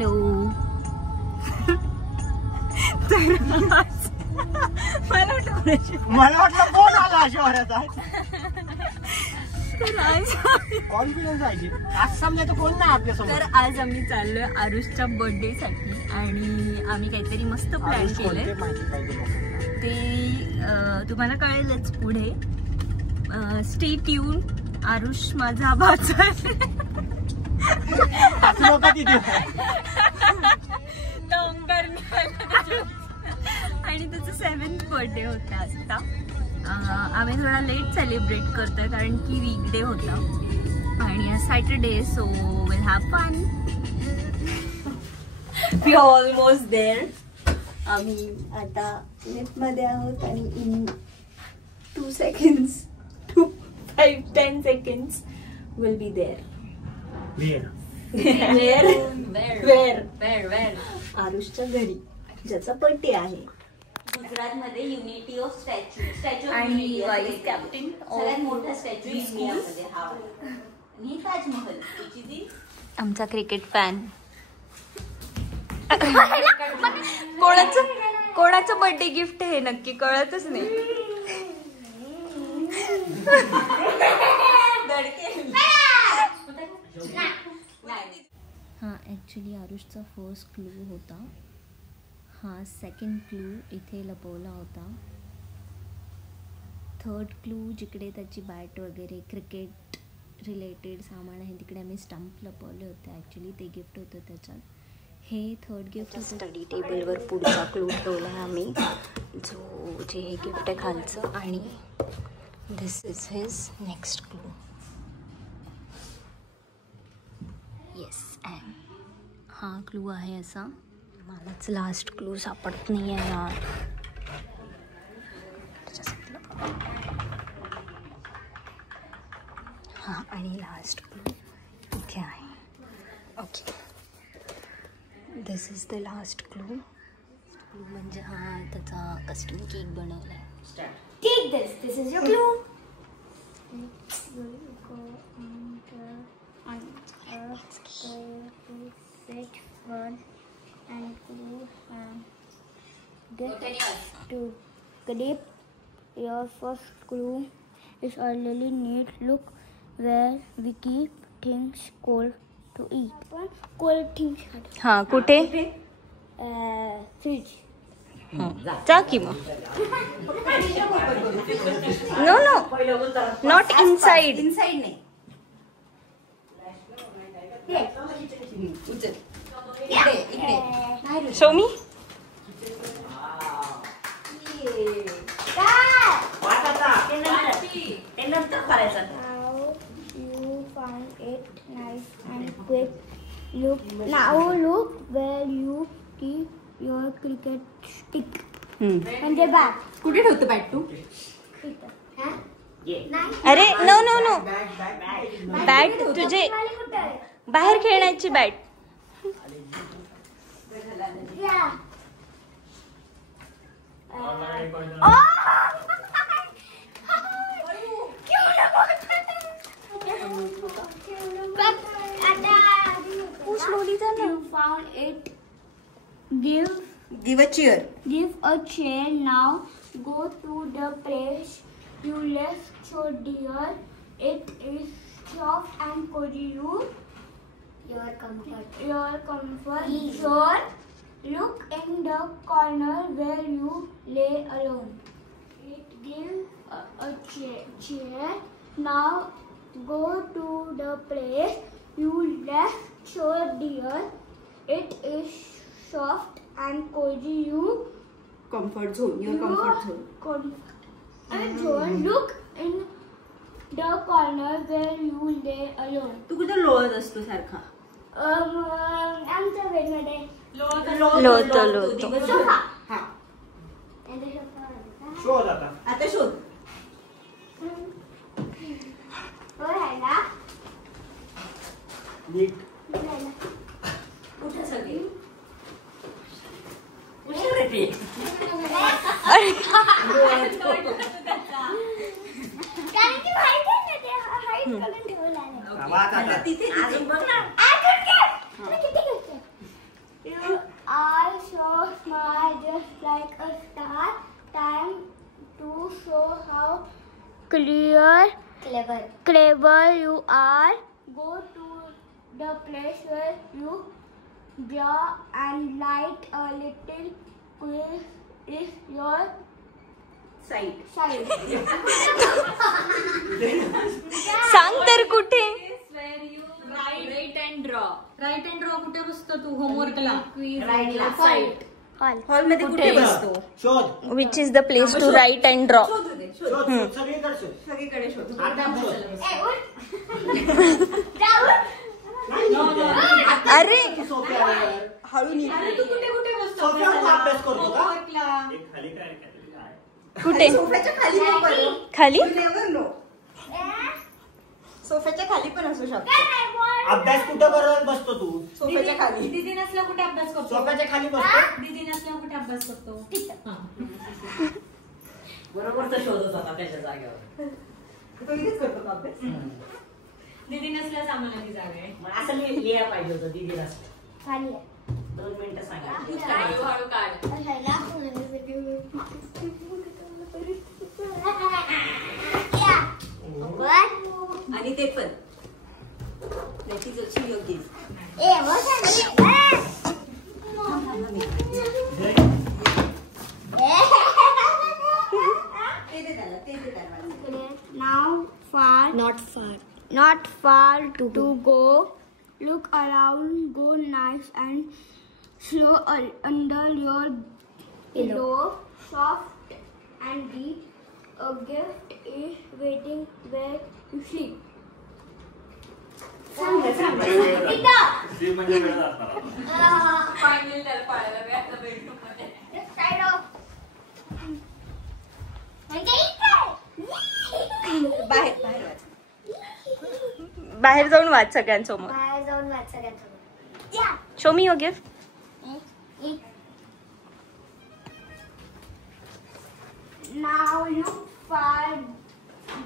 Hello. मला वाटलं कोण आला शहरात आज. कॉन्फिडन्स आहे आज समजायचं कोण नाही आपल्या समोर. तर आज आम्ही चाललोय आरुषच्या बर्थडे साठी आणि आम्ही काहीतरी मस्त प्लॅन केलंय ते तुम्हाला कळेलच पुढे. Stay tune. आरुष माझा भाचा आणि त्याचा 7th बर्थडे होता आता. आम्ही थोडा लेट सेलिब्रेट करतोय कारण की वीकडे होता आणि Saturday so will have fun. We almost there. आम्ही आता लिफ्ट मध्ये आहोत आणि in 2 seconds 5-10 seconds will be there. Where? आरुषच्या घरी ज्याचा बर्थडे आहे. गुजरात मध्ये युनिटी ऑफ स्टॅच्यू आणि वाईस कॅप्टन सगळ्यात मोठा स्टॅच्यू इंडियामध्ये हा आणि ताजमहल. आमचा क्रिकेट फॅन. कोणाचं बर्थडे गिफ्ट हे नक्की कळतच नाही. हा ऍक्च्युली आरुषचा फर्स्ट क्लू होता. हा सेकंड क्लू इथे लपवला होता. थर्ड क्लू जिकडे त्याची बॅट वगैरे क्रिकेट रिलेटेड सामान आहे तिकडे आम्ही स्टंप लपवले होते. ॲक्च्युली ते गिफ्ट होतं त्याच्यात. हे थर्ड गिफ्ट होतं. स्टडी टेबलवर पुढचा क्लू ठेवला आहे आम्ही जे हे गिफ्ट आहे खालचं आणि this is his next clue. Yes and हा क्लू आहे असा. मलाच लास्ट क्लू सापडत नाही आहे यार. हां आणि लास्ट क्लू इथे आहे. Okay this is the last clue. म्हणजे हा त्याचा कस्टम केक बनवला आहे. Take this. This is your clue. Will go on set one and glue and get to grip your first clue is already neat. Look where we keep things cold to eat. Cold things. हाँ कुठे? Fridge. जा की मग. No not inside. Inside नाही. Show me. You find it nice and quick. Look where you keep your cricket stick. म्हणजे bat. कुठे ठेवतो bat तू? अरे नो बॅट तुझे बाहेर खेळण्याची bat. You found it. Give a chair. Give a chair now. Go to the place you left so dear. It is soft and cozy. Your comfort. Sure. Look in the corner where you lay alone. It gives a chair. Now go to the place you left so dear. It is soft and cozy. Comfort zone. Your comfort zone. Look in the corner where you lay alone. तू कुठे लोळत असतो सारखा? आमच्या बेडमध्ये लोळतो. Sofa. हां. शोध आता शोध. राहिला. नीट. कुठे सगळे? clever you are. Go to the place where you draw and light a little place is your side. सांग तर कुठे? राईट अँड ड्रॉ कुठे बसतो तू होमवर्कला? राईटला. साईड. हॉल मध्ये कुठे बसतो? शोध. Which is the place to write and draw? सगळीकडे शोध. सगळीकडे शोध. अरे सोफ्यावर. हळू निघ. तू कुठे कुठे बसतो? सोफ्यावर अभ्यास करतो का? होमवर्कला. कुठे? सोफ्याच्या खाली नको. खाली? Never know. सोफ्याच्या खाली पण असू शकतो. अभ्यास कुठे करत बसतो तू? सोफ्याच्या खाली. दीदी नसला कुठे अभ्यास करतो? सोफ्याच्या खाली बसतो. दीदी नसला कुठे अभ्यास करतो? बरोबर तर शोधत होता त्याच्या जागेवर. तो इथेच करतो का अभ्यास? दीदी नसल्याच आम्हाला ती जागा आहे. मग असं लिहायला पाहिजे होतं दीदीला. खाली 2 मिनिटं सांगा. हळूहळू काढ. आणि ते पण त्याची जशी योग्य. Not far to go. Look around, go nice and slow under your pillow, soft and deep. A gift is waiting where you sleep. बाहेर जाऊन वाच सगळ्यांसमोर. Show me your gift. Now look for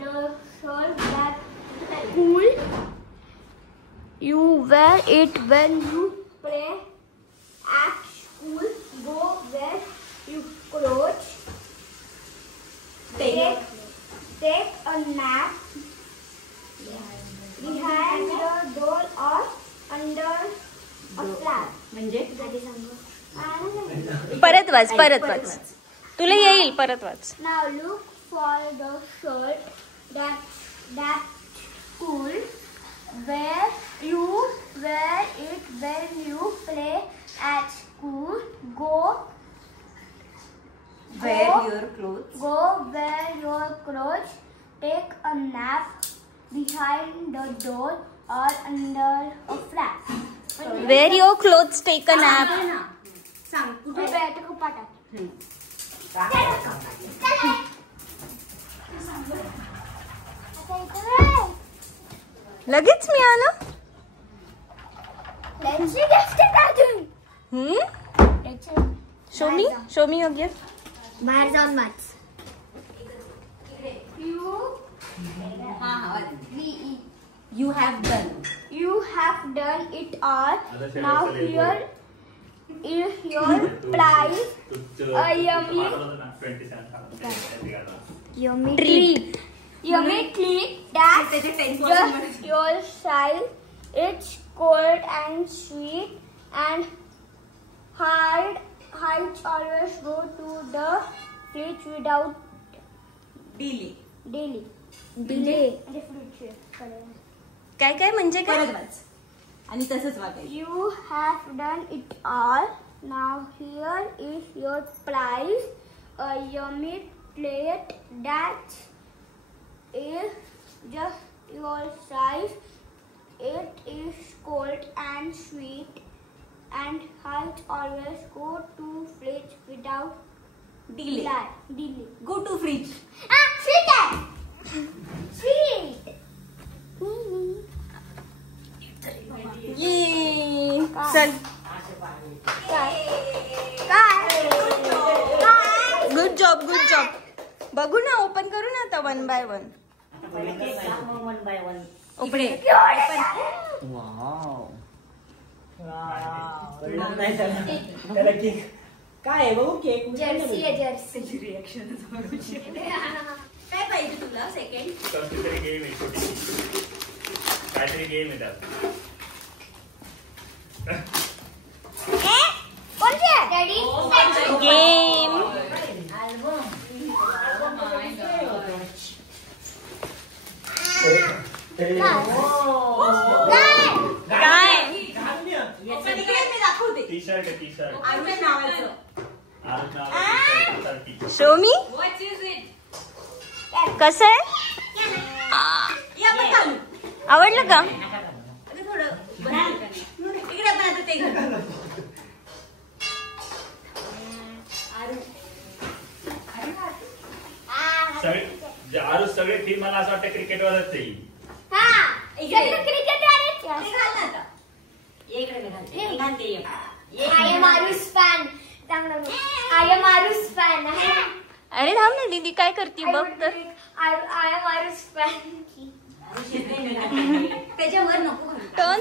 the shirt that cool. You wear it when you play at school. Go where you clothes. Take a nap behind the door or under a flag. म्हणजे परत वाच. तुला येईल. परत वाच. Now look for the shirt that cool. Where you wear it when you play at school. Go wear your clothes. Go wear your clothes. Take a nap behind the door or under a flag. Wear your clothes take a nap. सांग कुठे? लगेच मी आलो. Show me your gift. बाहेर जाऊन वाच. You have done. You have done it all. Now here is your prize. A yummy treat. Yummy treat that's just your size. It's cold and sweet and hard. Heights always go to the fridge without Daily. काय म्हणजे काय? परत वाच. आणि तसंच वाचायचं. You have done it all. Now here is your prize. A yummy plate that is just your size. It is cold and sweet and heights always go to fridge without delay. Go to fridge. Sweet. Sweet. चल. Good job. बघू ना. Open करू ना आता 1 by 1. 1 by 1. इकडे. त्याला cake काय आहे बघू. Cake Jersey reaction. काय पाहिजे? पाहिजे तुला सेकंड? कसली तरी गेम आहे छोटी, काहीतरी गेम आहे त्यात. गेम काय? मी दाखवते. टी शर्ट आरुष नावाचं. Show me What is it? कसं आहे? या पण चालू. आवडलं का? अगं थोडं बरं इकडे आपण आता ते घालू. आरुष सगळे टीम मला असं वाटतं क्रिकेटवरच येईल. अरे थांब ना दीदी काय करते बघ तर. त्याच्यावर नको घालू. टर्न.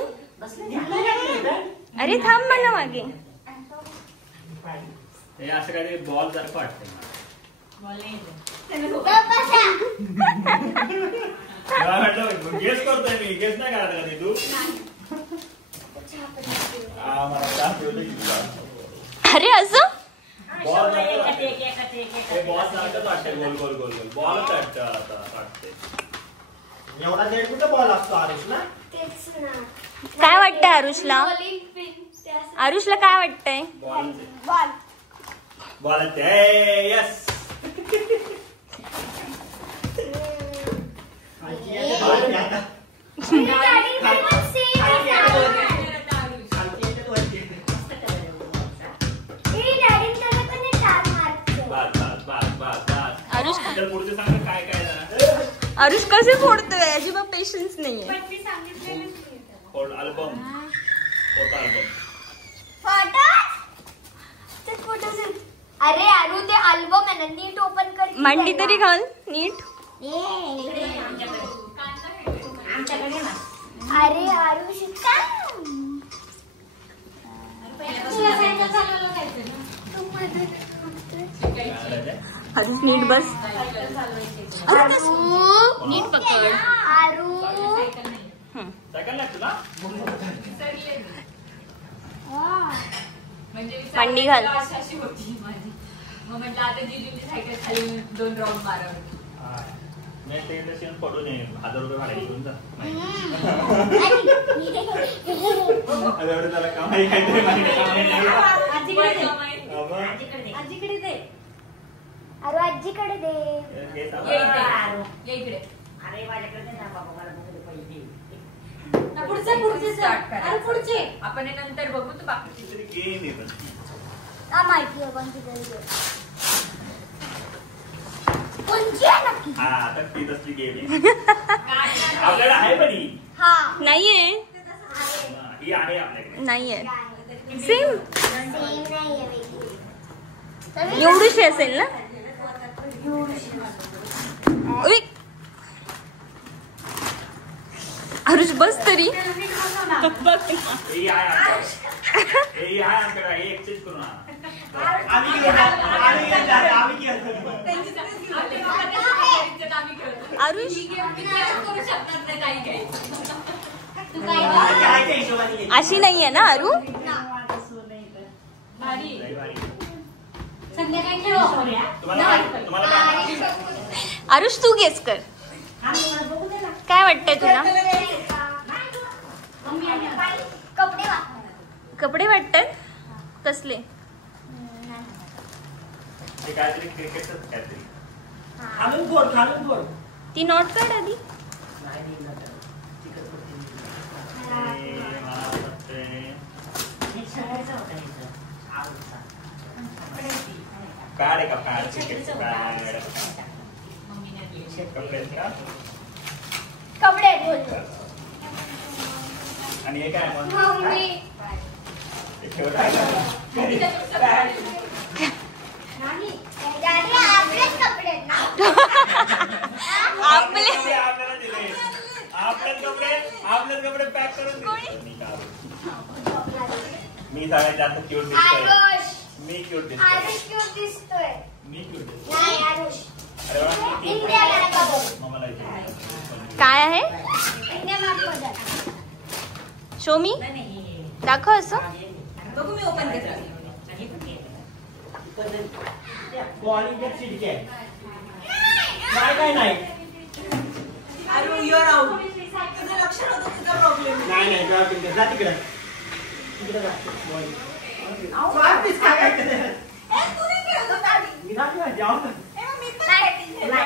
अरे थांब मला मागे. हे असं काहीतरी बॉल सारखं वाटतं. गेस करतोय मी, गेस नाही करायला का तू? अरे असं बॉल सारखंच वाटतंय, गोल गोल गोल गोल बॉलच वाटतंय. एवढा लेट कुठं बॉल असतो आरुषला? काय वाटतंय आरुषला? आरुषला काय वाटतंय? बॉलच यस. पुढचे सांग काय काय. आरुष कसे फोडतोय? अजिबात पेशन्स नाहीये. अल्बम होता अल्बम. अरे आरू ते अल्बम आहे ना, नीट ओपन कर. मांडी तरी घाल नीट. अरे आरू शिका. आरुष नीट बस. नीट पकड. आरू सायकल लागतो ना. मांडी घाल. अशी होती माझी. मग म्हटलं आता दीदीची सायकल खाली 2 राऊंड मारावं. मी ते तशी पडून ये. 1000 रुपये भाडे घेऊन जा. एवढं त्याला कमाई काहीतरी आजीकडे दे. आरू आजीकडे दे. इकडे. अरे माझ्याकडे ना बाबा, मला पैसे. पुढचे स्टार्ट करा. पुढचे आपण हे नंतर बघू. तू बाकी तरी गेम येतात. माहिती आहे कोणती तरी कोणची आहे नक्की? हा तर ती तसली गेम आहे. आपल्याला आहे पण ही. हा नाहीये ही आहे आपल्याकडे. नाहीये. सेम सेम नाहीये वेगळी. एवढीशी असेल ना. उई. आरुष बस तरी. ही आहे आमच्याकडे. एक्सचेंज करू ना. आरुष अशी नाहीये ना आरू. आरुष तू गेस कर. काय वाटतंय तुला? कपडे वाटतात कसले? काहीतरी क्रिकेटच काहीतरी. खालून फोड. ती नॉट काढ आधी. पॅड आहे का? पॅड क्रिकेटचं पॅड. कपडे का? कपडे आणि हे काय मग? आपलेच कपडे ना. आपल्याला दिले. आपलेच कपडे पॅक करून दिले. मी सगळ्यात जास्त क्यूट दिसतोय. आरुष मी क्यूट आरुष क्यूट दिसतोय. मी क्यूट नाही आरुष अरे वा. इंडिया मॅप बघ. मामाला इथे. काय आहे? इंडिया मॅप बघ. शो मी दाखव असं. बघू मी ओपन करते. कॉलिंग सीट आहे. काय नाही अरे यू आर आउट. तुझं लक्ष नव्हतं, तुझा प्रॉब्लेम. नाही जा तिकडे जा. काय